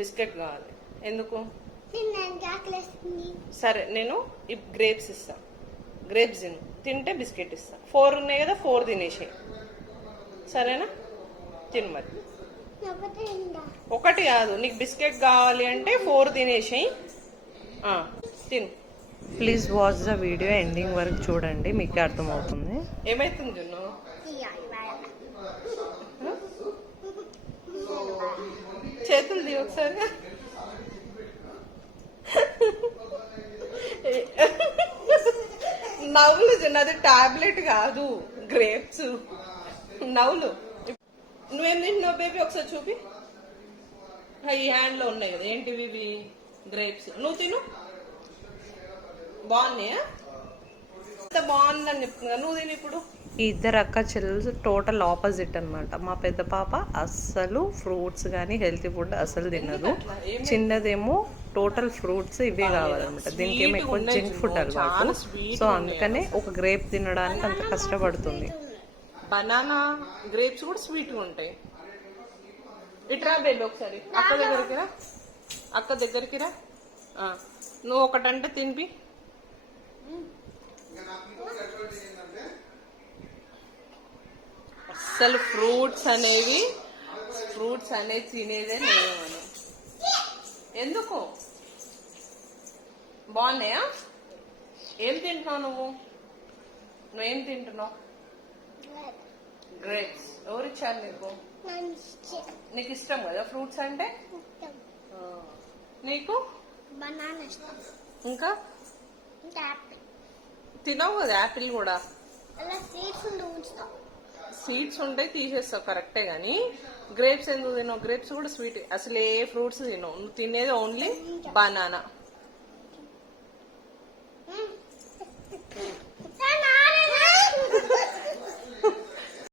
Biscuit కావాలి. ఎందుకు? సరే నేను గ్రేప్స్ ఇస్తా. గ్రేప్స్ తింటే బిస్కెట్ ఇస్తా. 4 ఉన్నాయి కదా, 4 తినేసి. సరేనా? తిను మరి. ఒకటి కాదు, నీకు బిస్కెట్ కావాలి అంటే 4 తినేసి తిను. Please watch the video ending వరకు చూడండి, మీకు అర్థమవుతుంది. ఏమైతుంది జున్ను? చేతులు తీ ఒకసారి. నవ్వులు జున్ను, అది టాబ్లెట్ కాదు, గ్రేప్స్. నవ్వులు. నువ్వేం తింటున్నావు బేబీ? ఒకసారి చూపి. ఈ హ్యాండ్ లో ఉన్నాయి కదా, ఏంటివి ఇవి? గ్రేప్స్. నువ్వు తిను. బాగున్నాయా? బాగుందని చెప్తున్నా, నువ్వు తిని ఇప్పుడు. ఈ ఇద్దరు అక్క చెల్లెలు టోటల్ ఆపోజిట్ అనమాట. మా పెద్ద పాప అస్సలు ఫ్రూట్స్ కానీ హెల్తీ ఫుడ్ అసలు తినదు. చిన్నదేమో టోటల్ ఫ్రూట్స్ ఇవే కావాలన్నమాట. దీనికి ఏమో ఎక్కువ జంక్ ఫుడ్ అలవాటు. సో అందుకనే ఒక గ్రేప్ తినడానికి అంత కష్టపడుతుంది. బనానా గ్రేప్స్ కూడా స్వీట్ గా ఉంటాయి. ఇట్రా బేబీ ఒకసారి అక్క దగ్గరికి రా. అక్క దగ్గరికి రా. నువ్వు ఒకటంటే తినిపి. అసలు ఫ్రూట్స్ అనేది తినేదే లేదు మనం. ఎందుకు? బాగున్నాయా? ఏం తింటున్నావు నువ్వు? నువ్వేం తింటున్నావు? గ్రేప్స్. ఎవరిచ్చారు నీకు? నీకు ఇష్టం కదా ఫ్రూట్స్ అంటే? నీకు ఇంకా తినవు కదా యాపిల్ కూడా. సీడ్స్ ఉంటాయి, తీసేస్తావు కరెక్టే, గానీ గ్రేప్స్ ఎందుకు తినవు? గ్రేప్స్ కూడా స్వీట్. అసలు ఏ ఫ్రూట్స్ తినవు, నువ్వు తినేది ఓన్లీ బనానా.